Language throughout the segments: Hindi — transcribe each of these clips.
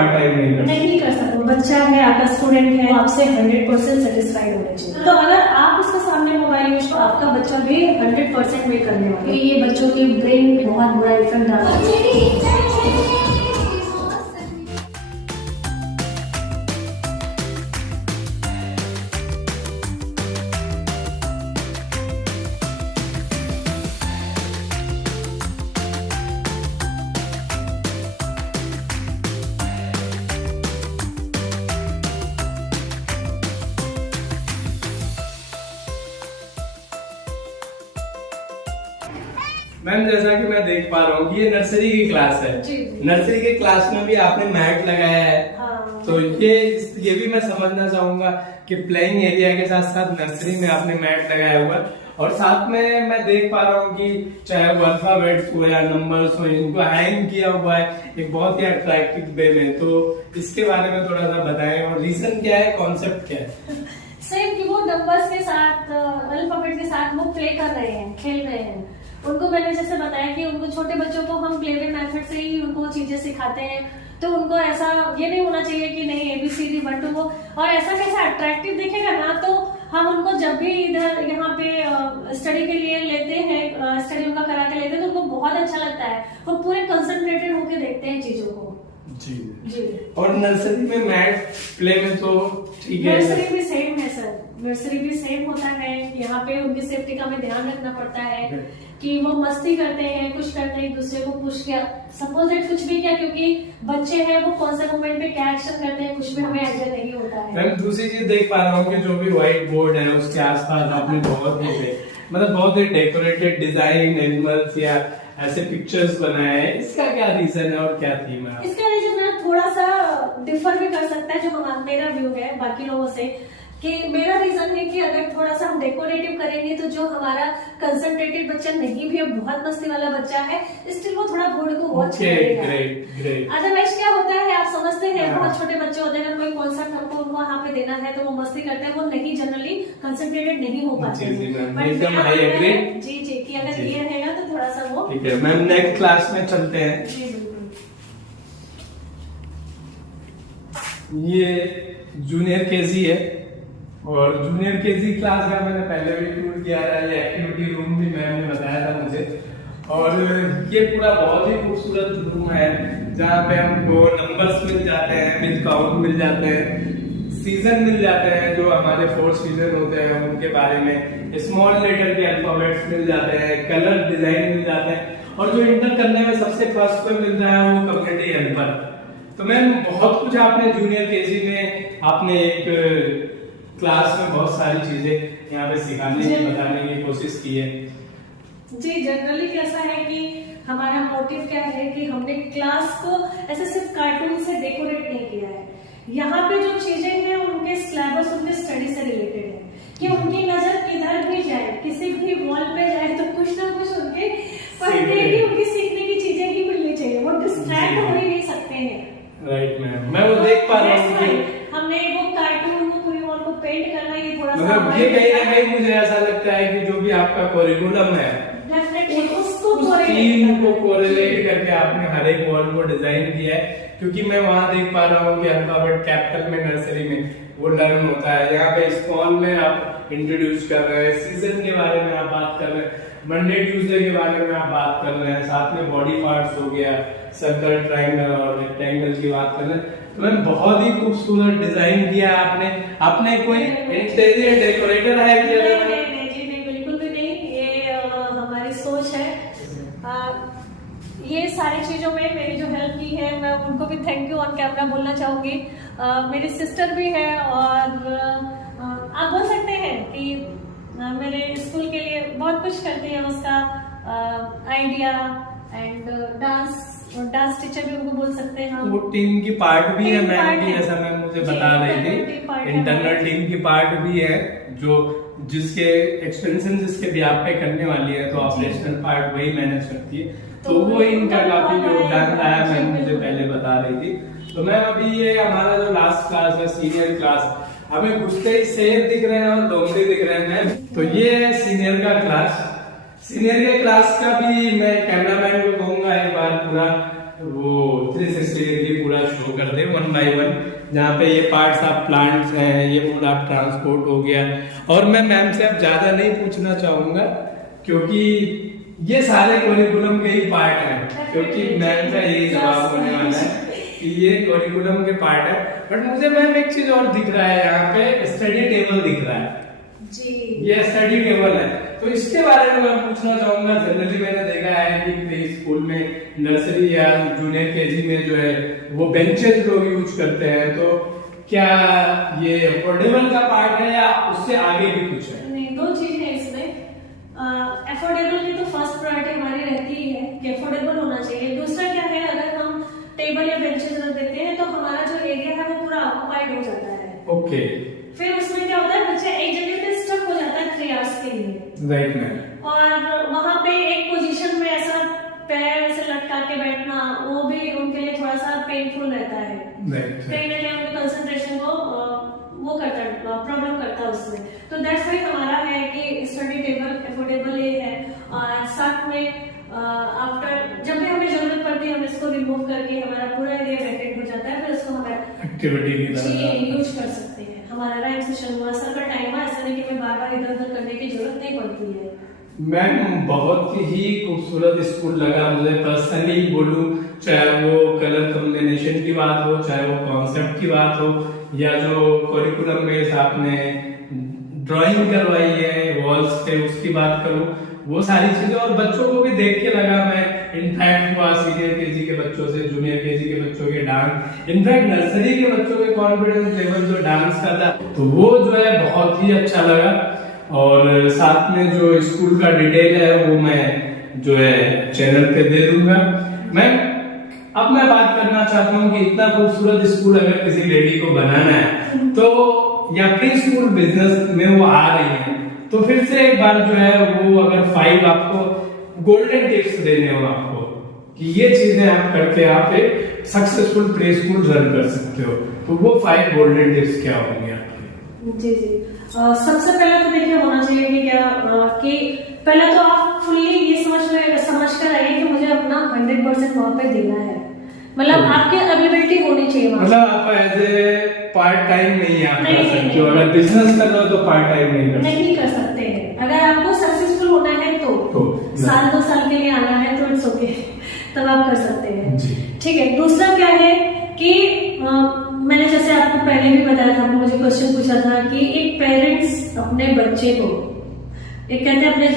पार्ट टाइम नहीं कर सकते। बच्चा है, आपका स्टूडेंट है, आपसे 100% सेटिस्फाइड होना चाहिए। तो अगर आप उसके सामने मोबाइल यूज, तो आपका बच्चा भी 100% में करने वाला है। ये बच्चों के ब्रेन पे बहुत बुरा इफेक्ट डालता है। मैम जैसा कि मैं देख पा रहा हूँ कि ये नर्सरी की क्लास है। जी। नर्सरी के क्लास में भी आपने मैट लगाया है। हाँ। तो ये भी मैं समझना चाहूंगा कि प्लेइंग एरिया के साथ साथ नर्सरी में आपने मैट लगाया हुआ है, और साथ में मैं देख पा रहा हूँ कि चाहे वो अल्फाबेट्स हो या नंबर्स हो, इनको हैंग किया हुआ है एक बहुत ही अट्रैक्टिव वे में। तो इसके बारे में थोड़ा सा बताएं, और रीजन क्या है, कॉन्सेप्ट क्या है? सेम कि वो नंबर्स के साथ, अल्फाबेट के साथ वो प्ले कर रहे हैं, खेल रहे हैं। उनको मैंने जैसे बताया कि उनको, छोटे बच्चों को हम प्ले वे मेथड से ही उनको चीजें सिखाते हैं। तो उनको ऐसा ये नहीं होना चाहिए कि नहीं ABCD 1 2 वो, और ऐसा कैसा अट्रैक्टिव दिखेगा ना, तो हम उनको जब भी इधर यहाँ पे स्टडी के लिए लेते हैं, स्टडी उनका करा के लेते हैं, तो उनको बहुत अच्छा लगता है। वो पूरे कंसंट्रेटेड होके देखते हैं चीजों को। जी जी। और नर्सरी में मैट प्ले में तो ठीक है, नर्सरी भी सेम है सर, नर्सरी भी सेम होता है। यहाँ पे उनकी सेफ्टी का हमें ध्यान रखना पड़ता है कि वो मस्ती करते हैं, कुछ करते हैं, एक दूसरे को पुश किया, सपोज दैट कुछ भी किया, क्योंकि बच्चे हैं, वो कौन सा मोमेंट पे क्या एक्शन करते हैं कुछ भी हमें आइडिया नहीं होता है। मैम दूसरी चीज देख पा रहा हूँ कि जो भी व्हाइट बोर्ड है उसके आसपास आपने बहुत ही डेकोरेटेड डिजाइन एनिमल्स या ऐसे पिक्चर्स बनाए हैं। इसका क्या रीजन है और क्या थीम है? इसका रीजन ना थोड़ा सा डिफर भी कर सकता है, जो मेरा व्यू है बाकी लोगों से, कि मेरा रीजन है कि अगर थोड़ा सा हम डेकोरेटिव करेंगे तो जो हमारा कंसंट्रेटेड बच्चा नहीं भी है, बहुत मस्ती वाला बच्चा है, स्टिल वो थोड़ा बोर्ड को वॉच करेगा। अदरवाइज क्या होता है, आप समझते हैं, बहुत छोटे बच्चे होते हैं, अगर कोई कॉन्सर्ट हमको उनको वहाँ पे देना है तो वो मस्ती करते हैं, वो नहीं जनरली कंसंट्रेटेड नहीं हो पाते हैं। जी जी, कि अगर ये रहेगा तो थोड़ा सा वो ठीक है। मैम नेक्स्ट क्लास में चलते हैं। जी बिल्कुल। ये जूनियर केजी है, और जूनियर केजी क्लास का मैंने पहले भी टूर किया था। ये एक्टिविटी रूम भी मैम ने बताया था मुझे, और ये पूरा बहुत ही खूबसूरत रूम है जहाँ पे हमको नंबर्स मिल जाते हैं, मिल काउंट मिल जाते हैं, सीजन मिल जाते हैं, जो हमारे 4 सीजन होते हैं उनके बारे में, स्मॉल लेटर के अल्फाबेट्स मिल जाते हैं, कलर डिजाइन मिल जाते हैं, और जो इंटर करने में सबसे फर्स्ट पे मिलता है वो कम्युनिटी हेल्पर। तो मैम बहुत कुछ आपने जूनियर केजी में, आपने एक क्लास में बहुत सारी चीजें यहाँ पे सिखाने की, बताने की कोशिश की है। जी, जनरली कैसा है कि हमारा मोटिव क्या है कि हमने क्लास को ऐसे सिर्फ कार्टून से डेकोरेट नहीं किया है। यहाँ पे जो चीजें हैं उनके सिलेबस, उनके स्टडी से रिलेटेड है, कि उनकी नजर किधर भी जाए, किसी भी वॉल पे जाए तो कुछ ना कुछ उनके पढ़ने की, उनकी सीखने की चीजें ही मिलनी चाहिए, वो डिस्ट्रैक्ट हो ही नहीं सकते हैं। राइट मैम, मैं वो देख पा रहा हूँ कि हमने वो कार्टून को पूरी वॉल को पेंट करना, ये थोड़ा सा मतलब ये कहीं ना कहीं मुझे ऐसा लगता है कि जो भी आपका करिकुलम है उसको थीम को कोरिलेट करके आपने हर एक वॉल को डिजाइन किया है। क्योंकि मैं वहाँ देख पा रहा हूँ कि अल्फाबेट कैपिटल में नर्सरी में वो लर्न होता है, यहाँ पे स्मॉल में आप इंट्रोड्यूस कर रहे हैं, सीजन के बारे में आप बात कर रहे हैं, मंडे ट्यूसडे के बारे में आप बात कर रहे हैं, साथ में बॉडी पार्ट्स हो गया, सर्कल, ट्रायंगल और रेक्टेंगल की बात कर रहे हैं। तो मैम बहुत ही खूबसूरत डिजाइन किया है आपने कोई इंटीरियर डेकोरेटर है कि? नहीं, बिल्कुल भी नहीं, ये हमारी सोच है। ये सारी चीजों में मेरी जो हेल्प की है, मैं उनको भी थैंक यू ऑन कैमरा बोलना चाहूंगी। मेरी सिस्टर भी है, और आप बोल सकते हैं कि मेरे स्कूल के लिए बहुत कुछ करती है, उसका आइडिया एंड डांस टीचर भी उनको बोल सकते हैं हम। वो टीम की पार्ट भी है मैम की, जैसा मैम मुझे बता रही थी, इंटरनल टीम की पार्ट भी है, जो जिसके एक्सपेंशन जिसके भी आप पे करने वाली है, तो ऑपरेशनल पार्ट वही मैनेज करती है। तो वो इनका काफी योगदान रहा, मैम मुझे पहले बता रही थी। तो मैम अभी ये हमारा जो लास्ट क्लास है, सीनियर क्लास, हमें घुसते ही शेर दिख रहे हैं और लोमड़ी दिख रहे हैं मैम। तो ये है सीनियर का क्लास। सीनियर के क्लास का भी मैं कैमरामैन को कहूंगा एक बार पूरा वो 360 डिग्री पूरा शो कर दे 1 by 1, जहाँ पे ये पार्ट्स ऑफ प्लांट्स हैं, ये मोड ऑफ ट्रांसपोर्ट हो गया। और मैं मैम से अब ज्यादा नहीं पूछना चाहूंगा क्योंकि ये सारे करिकुलम के ही पार्ट हैं, क्योंकि मैम का यही जवाब होने वाला है कि ये करिकुलम के पार्ट है। बट मुझे मैम एक चीज और दिख रहा है, यहाँ पे स्टडी टेबल दिख रहा है जी, ये स्टडी टेबल है, तो इसके बारे में मैं पूछना चाहूंगा। जनरली मैंने देखा है कि प्री स्कूल में, नर्सरी या जूनियर केजी में जो है वो बेंचेस लोग यूज करते हैं, तो क्या ये अफोर्डेबल का पार्ट है या उससे आगे भी कुछ है? नहीं, दो चीज है इसमें। अफोर्डेबल की तो फर्स्ट प्रायोरिटी हमारी रहती ही है कि अफोर्डेबल होना चाहिए। दूसरा क्या है, अगर हम टेबल या बेंचेस रख देते हैं तो हमारा जो एरिया है वो पूरा ऑक्युपाइड हो जाता है। ओके। फिर उसमें क्या होता है, बच्चा एक जगह पे स्टक हो जाता है 3 hours के लिए। Right ma'am. और वहां पे एक पोजीशन में ऐसा पैर ऐसे लटका के बैठना, वो भी उनके लिए थोड़ा सा पेनफुल रहता है। कहीं ना कहीं उनके कंसंट्रेशन को वो करता है, प्रॉब्लम करता है उसमें। तो दैट्स व्हाई हमारा है कि स्टडी टेबल अफोर्डेबल ये है। और साथ में आफ्टर जब भी हमें जरूरत पड़ती है हम इसको रिमूव करके हमारा पूरा एरिया वैकेंट हो जाता है, फिर उसको हम एक्टिविटी की तरह यूज कर सकते हैं। हमारा राइम सेशन हुआ, सर का टाइम हुआ, ऐसा नहीं कि हमें बार बार इधर उधर करने की जरूरत नहीं पड़ती है। मैम बहुत ही खूबसूरत स्कूल लगा मुझे पर्सनली बोलूं, चाहे वो कलर कॉम्बिनेशन की बात हो, चाहे वो कॉन्सेप्ट की बात हो, या जो करिकुलम में आपने ड्राइंग करवाई है वॉल्स पे उसकी बात करूं, वो सारी चीजें। और बच्चों को भी देख के लगा, मैं इनफैक्ट हुआ सीनियर केजी के बच्चों से, जूनियर केजी के बच्चों के डांस, इनफैक्ट नर्सरी के बच्चों के कॉन्फिडेंस लेवल जो डांस का था, तो वो जो है बहुत ही अच्छा लगा। और साथ में जो स्कूल का डिटेल है वो मैं जो है चैनल पे दे दूंगा। मैं अब मैं बात करना चाहता हूँ कि इतना खूबसूरत स्कूल अगर किसी लेडी को बनाना है तो, या प्री स्कूल बिजनेस में वो आ रही है, तो फिर से एक बार जो है वो अगर 5 आपको गोल्डन टिप्स देने हो आपको कि ये चीजें आप करके आप एक सक्सेसफुल प्री स्कूल रन कर सकते हो, तो वो 5 गोल्डन टिप्स क्या होंगे आपके? जी जी, सबसे पहले तो देखिए होना चाहिए कि क्या कि पहले तो आप फुल्ली ये समझ कर आइए कि मुझे अपना 100% वहां पे देना है। मतलब आपकी अवेलेबिलिटी होनी चाहिए, मतलब आप एज ए पार्ट टाइम नहीं आप कर सकते हो। अगर बिजनेस कर रहे हो तो पार्ट टाइम नहीं कर सकते हैं। अगर आपको सक्सेसफुल होना है तो साल 2 साल के लिए आना है तो इट्स ओके, तब आप कर सकते हैं। ठीक है। दूसरा क्या है कि मैंने जैसे आपको पहले भी बताया था, आपने मुझे क्वेश्चन पूछा था कि एक पेरेंट्स अपने बच्चे को, एक कहते हैं अपने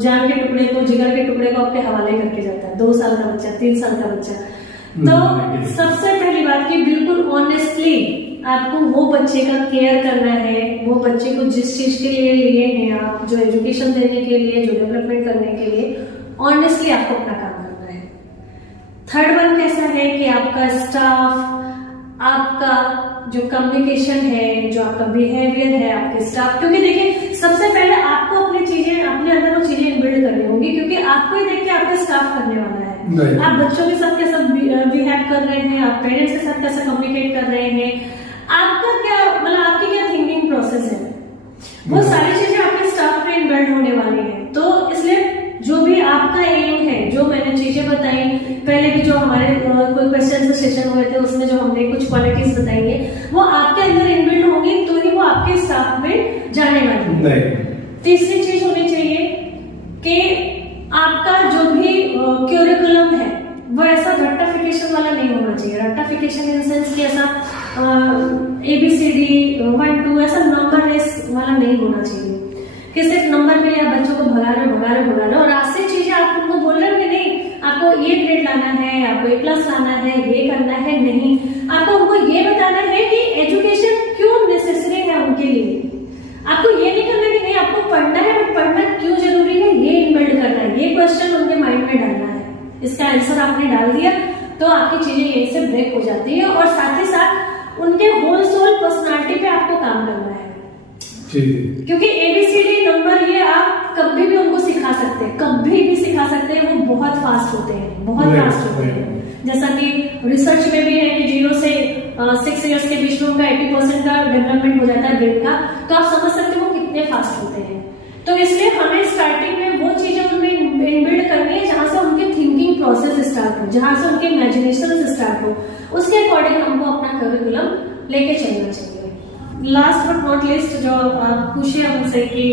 जान के टुकड़े को, जिगर के टुकड़े को अपने हवाले करके जाता है। 2 साल का बच्चा, 3 साल का बच्चा, तो सबसे पहली बात कि बिल्कुल ऑनेस्टली आपको वो बच्चे का केयर करना है। वो बच्चे को जिस चीज के लिए लिए हैं आप, जो एजुकेशन देने के लिए, जो डेवलपमेंट करने के लिए, ऑनेस्टली आपको अपना काम करना है। थर्ड वन कैसा है कि आपका स्टाफ, आपका जो कम्युनिकेशन है, जो आपका बिहेवियर है आपके स्टाफ, क्योंकि देखिए सबसे पहले आपको अपनी चीजें, अपने अंदर वो चीजें इनबिल्ड करनी होंगी, क्योंकि आपको ही देख के आपका स्टाफ करने वाला है। आप बच्चों के साथ कैसा बिहेव कर रहे हैं, आप पेरेंट्स के साथ कैसा कम्युनिकेट कर रहे हैं, आपका क्या मतलब आपकी क्या थिंकिंग प्रोसेस है, वो सारी चीजें आपके स्टाफ में इनबिल्ड होने वाली है। तो इसलिए जो भी आपका एम है, जो मैंने चीजें बताई पहले भी, जो हमारे कोई क्वेश्चन सेशन हुए थे उसमें जो हमने कुछ क्वालिटीज बताई है, वो आपके अंदर इनबिल्ड होंगी तो ही वो आपके स्टाफ में जाने वाली है। तीसरी चीज होनी चाहिए कि आपका जो भी क्यूरिकुलम है वो ऐसा रट्टाफिकेशन वाला नहीं होना चाहिए। रट्टाफिकेशन इन सेंस कि ऐसा ABCD 1 2 ऐसा नंबर रेस वाला नहीं होना चाहिए कि सिर्फ नंबर के लिए आप बच्चों को भगा रहे हो और आज से चीजें आप उनको बोल रहे हो कि नहीं आपको ये ग्रेड लाना है, आपको A+ लाना है, ये करना है। नहीं, आपको उनको ये बताना है कि एजुकेशन क्यों नेसेसरी है उनके लिए। आपको ये नहीं करना कि नहीं आपको पढ़ना है, बट पढ़ना क्यों जरूरी है ये इनबिल्ड करना है। ये क्वेश्चन उनके माइंड में डालना है। इसका आंसर आपने डाल दिया तो आपकी चीजें यहीं से ब्रेक हो जाती है, और साथ ही साथ उनके होल सोल पर्सनालिटी पे आपको काम करना है। क्योंकि ABCD नंबर ये आप कभी भी उनको सिखा सकते हैं, कभी भी सिखा सकते हैं। वो बहुत फास्ट होते हैं, बहुत फास्ट होते हैं। जैसा कि रिसर्च में भी है कि 0 से 6 इयर्स के बीच में उनका 80% का डेवलपमेंट हो जाता है ब्रेन का। तो आप समझ सकते हो वो कितने फास्ट होते हैं। तो इसलिए हमें स्टार्टिंग में वो चीजें उनमें इनबिल्ड करनी है जहां से उनकी थिंकिंग प्रोसेस स्टार्ट स्टार्ट हो, जहाँ से उनके इमेजिनेशन स्टार्ट हो, उसके अकॉर्डिंग हमको अपना करिकुलम लेके चलना चाहिए। लास्ट बट नॉट लिस्ट, जो आप पूछे हमसे कि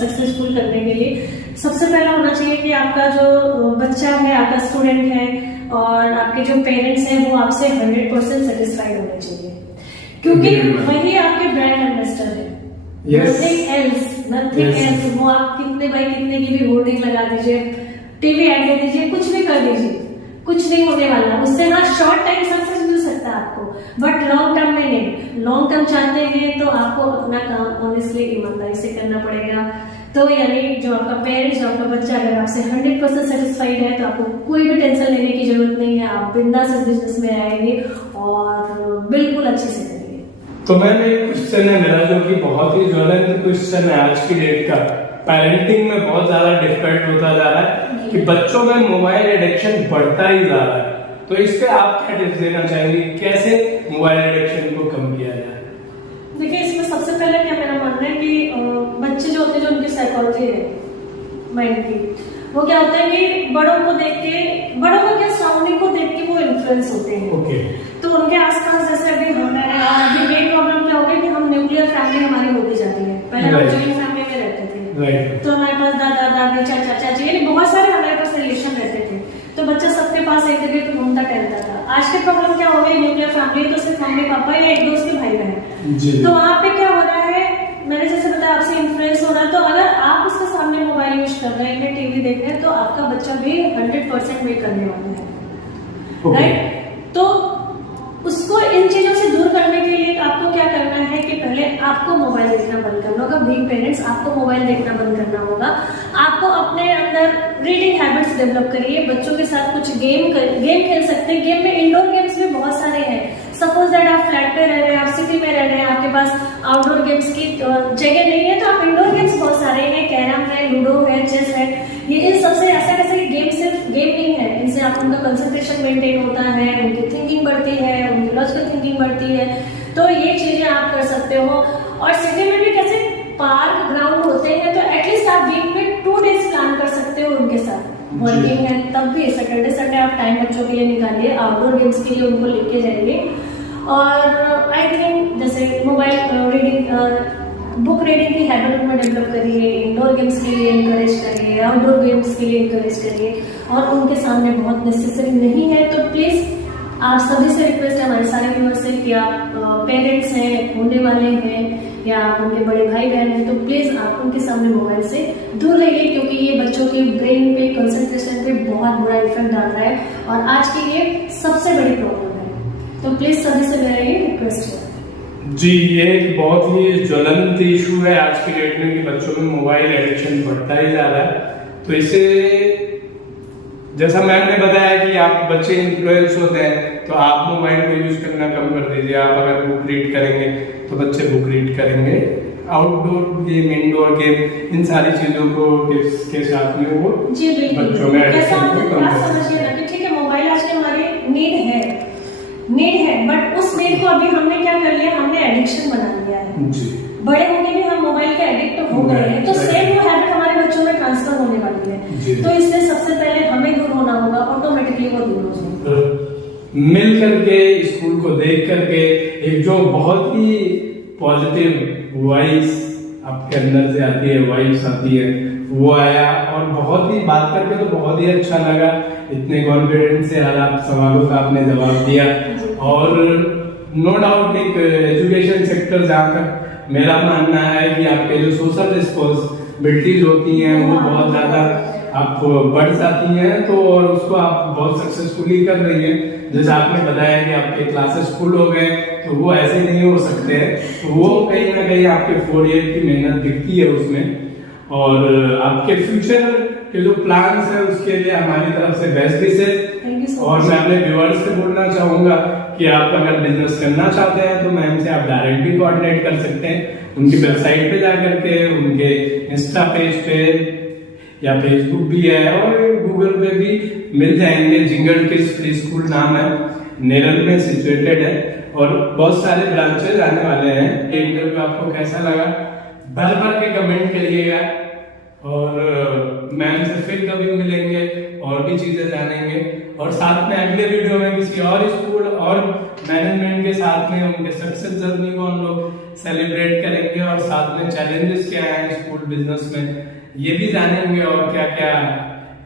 सक्सेसफुल करने के लिए सबसे पहला होना चाहिए कि आपका जो बच्चा है, आपका स्टूडेंट है और आपके जो पेरेंट्स हैं वो आपसे 100% सेटिस्फाइड होने चाहिए, क्योंकि वही आपके ब्रांड एम्बेसडर है। Nothing else. वो आप कितने बाई कितने की भी होर्डिंग लगा दीजिए, टीवी ऐड दे दीजिए, कुछ भी कर दीजिए, कुछ नहीं होने वाला उससे। हाँ, शॉर्ट टाइम सक्सेस मिल सकता है आपको, बट लॉन्ग टर्म में नहीं। लॉन्ग टर्म चाहते हैं तो आपको अपना काम ऑनेस्टली ईमानदारी से करना पड़ेगा। तो यानी जो आपका पेरेंट्स, जो आपका बच्चा अगर आपसे 100% सेटिस्फाइड है तो आपको कोई भी टेंशन लेने की जरूरत नहीं है। आप बिंदास इस बिजनेस में आएंगे और बिल्कुल अच्छे से करेंगे। तो मैम एक क्वेश्चन है मेरा, जो कि बहुत ही ज्वलंत क्वेश्चन है आज की डेट का। पेरेंटिंग में बहुत ज्यादा डिफिकल्ट होता जा रहा है कि बच्चों में मोबाइल एडिक्शन बढ़ता ही जा रहा है। तो इस पे आप क्या टिप्स देना चाहेंगे, कैसे मोबाइल एडिक्शन को कम किया जाए? देखिए, इसमें सबसे पहले क्या मेरा मानना है कि बच्चे जो होते हैं, जो उनकी साइकोलॉजी है माइंड की, वो क्या होता है कि बड़ों को देख के, बड़ों को क्या सराउंडिंग को देख के वो इन्फ्लुएंस होते हैं। तो उनके आसपास जैसे अभी अभी मेन प्रॉब्लम क्या हो गया कि हम न्यूक्लियर फैमिली हमारी होती जा रही है। पहले हम जॉइंट फैमिली में रहते थे, तो हमारे पास दादा दादी चाचा चाची यानी बहुत सारे हमारे पास रिलेशन रहते थे, तो बच्चा सबके पास एक जगह पे घूमता टहलता था। आज के प्रॉब्लम क्या हो गई, न्यूक्लियर फैमिली तो सिर्फ मम्मी पापा या एक दोस्त के भाई बहन। तो वहाँ पे क्या हो रहा है, मैंने जैसे बताया आपसे इन्फ्लुएंस हो रहा है। तो अगर आप उसके सामने मोबाइल यूज कर रहे हैं, टीवी देख रहे हैं, तो आपका बच्चा भी 100% वेट करने वाला है, राइट? तो उसको इन चीजों से दूर करने के लिए आपको क्या करना है कि पहले आपको मोबाइल देखना बंद करना होगा। बीइंग पेरेंट्स, आपको मोबाइल देखना बंद करना होगा। आपको अपने अंदर रीडिंग हैबिट्स डेवलप करिए। बच्चों के साथ कुछ गेम खेल सकते हैं। गेम में इंडोर गेम्स भी बहुत सारे हैं। सपोज दैट आप फ्लैट पे रह रहे हैं, आप सिटी में रह रहे हैं, आपके पास आउटडोर गेम्स की जगह नहीं है, तो आप इंडोर गेम्स बहुत सारे हैं। कैरम है, लूडो है, चेस है। ये इन सबसे ऐसा कैसे गेम सिर्फ गेम नहीं है, इनसे आप उनका कंसंट्रेशन मेंटेन होता है, उनकी थिंकिंग बढ़ती है, उनकी लॉजिकल थिंकिंग बढ़ती है। तो ये चीजें आप कर सकते हो। और सिटी में भी कैसे पार्क ग्राउंड होते हैं, तो एटलीस्ट आप वीक में 2 डेज प्लान कर सकते हो उनके साथ। वर्किंग है तब भी सैटरडे संडे आप टाइम बच्चों के लिए निकालिए, आउटडोर गेम्स के लिए उनको लेके जाइए। और आई थिंक जैसे मोबाइल रीडिंग, बुक रीडिंग की हैबिट उनमें डेवलप करिए। इंडोर गेम्स के लिए इंकरेज करिए, आउटडोर गेम्स के लिए इंकरेज करिए। और उनके सामने बहुत नेसेसरी नहीं है तो प्लीज आप सभी से रिक्वेस्ट है, हमारे सारे व्यूअर्स से, कि आप पेरेंट्स हैं, होने वाले हैं या आप उनके बड़े भाई बहन हैं, तो प्लीज आप उनके सामने मोबाइल से दूर रहिए, क्योंकि ये बच्चों के ब्रेन पे, कंसंट्रेशन पे बहुत बुरा इफेक्ट डाल रहा है और आज की ये सबसे बड़ी प्रॉब्लम है। तो प्लीज सभी से मेरा ये रिक्वेस्ट है। जी, ये एक बहुत ही ज्वलंत इशू है आज की डेट में कि बच्चों में मोबाइल एडिक्शन बढ़ता ही जा रहा है। तो इसे, जैसा मैम ने बताया कि आप बच्चे इन्फ्लुएंस होते हैं, तो आप मोबाइल को यूज करना कम कर दीजिए। आप अगर बुक रीड करेंगे तो बच्चे बुक रीड करेंगे। आउटडोर गेम, इंडोर गेम, इन सारी चीजों को टिप्स के साथ में वो बच्चों में एडिक्शन को कम कर समझिए ना कि ठीक है, मोबाइल आज की हमारी नीड है, बट उस नीड को अभी हमने क्या कर लिया, हमने एडिक्शन बना लिया है। जी, बड़े होके भी हम मोबाइल के एडिक्ट हो गए हैं, तो सेम वो हैबिट हमारे बच्चों में ट्रांसफर होने वाली है। तो इसलिए सबसे पहले हमें दूर होना होगा, ऑटोमेटिकली वो दूर हो जाएगा। मिल करके, स्कूल को देख करके एक जो बहुत ही पॉजिटिव वाइब्स आपके अंदर से आती है, वाइब्स आती है, वो आया। और बहुत ही बात करके तो बहुत ही अच्छा लगा। इतने कॉन्फिडेंस से हर आप सवालों का आपने जवाब दिया। और नो डाउट एक एजुकेशन सेक्टर, जहाँ तक मेरा मानना है कि आपके जो सोशल रिस्पॉन्सिबिलिटीज होती हैं वो बहुत ज्यादा आप बढ़ जाती हैं, तो और उसको आप बहुत सक्सेसफुली कर रही हैं। जैसे आपने बताया कि आपके क्लासेस फुल हो गए, तो वो ऐसे नहीं हो सकते हैं। तो वो कहीं ना कहीं आपके 4 ईयर की मेहनत दिखती है उसमें। और आपके फ्यूचर के जो प्लान्स है उसके लिए हमारी तरफ से बेस्ट विशेष। और मैं अपने व्यूअर्स से बोलना चाहूंगा कि आप अगर बिजनेस करना चाहते हैं तो मैम से आप डायरेक्ट भी कोऑर्डिनेट कर सकते हैं। उनकी वेबसाइट पे जाकर के, उनके इंस्टा पेज पे या फेसबुक भी है और गूगल पे भी मिल जाएंगे। जिंगल किड्स प्री स्कूल नाम है, नेरल में सिचुएटेड है और बहुत सारे ब्रांचेज आने वाले हैं। ये इंटरव्यू आपको कैसा लगा भर भर के कमेंट करिएगा। और मैम से फिर कभी मिलेंगे और भी चीजें जानेंगे, और साथ में अगले वीडियो में किसी और स्कूल और मैनेजमेंट के साथ में उनके सक्सेस जर्नी को हम लोग सेलिब्रेट करेंगे, और साथ में चैलेंजेस क्या हैं स्कूल बिजनेस में ये भी जानेंगे, और क्या क्या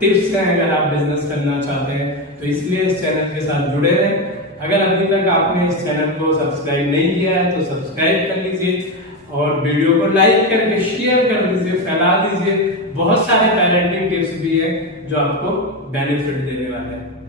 टिप्स हैं अगर आप बिजनेस करना चाहते हैं। तो इसलिए इस चैनल के साथ जुड़े रहें। अगर अभी तक आपने इस चैनल को सब्सक्राइब नहीं किया है तो सब्सक्राइब कर लीजिए, और वीडियो को लाइक करके शेयर कर दीजिए, फैला दीजिए। बहुत सारे पेरेंटिंग टिप्स भी हैं जो आपको बेनिफिट देने वाले हैं।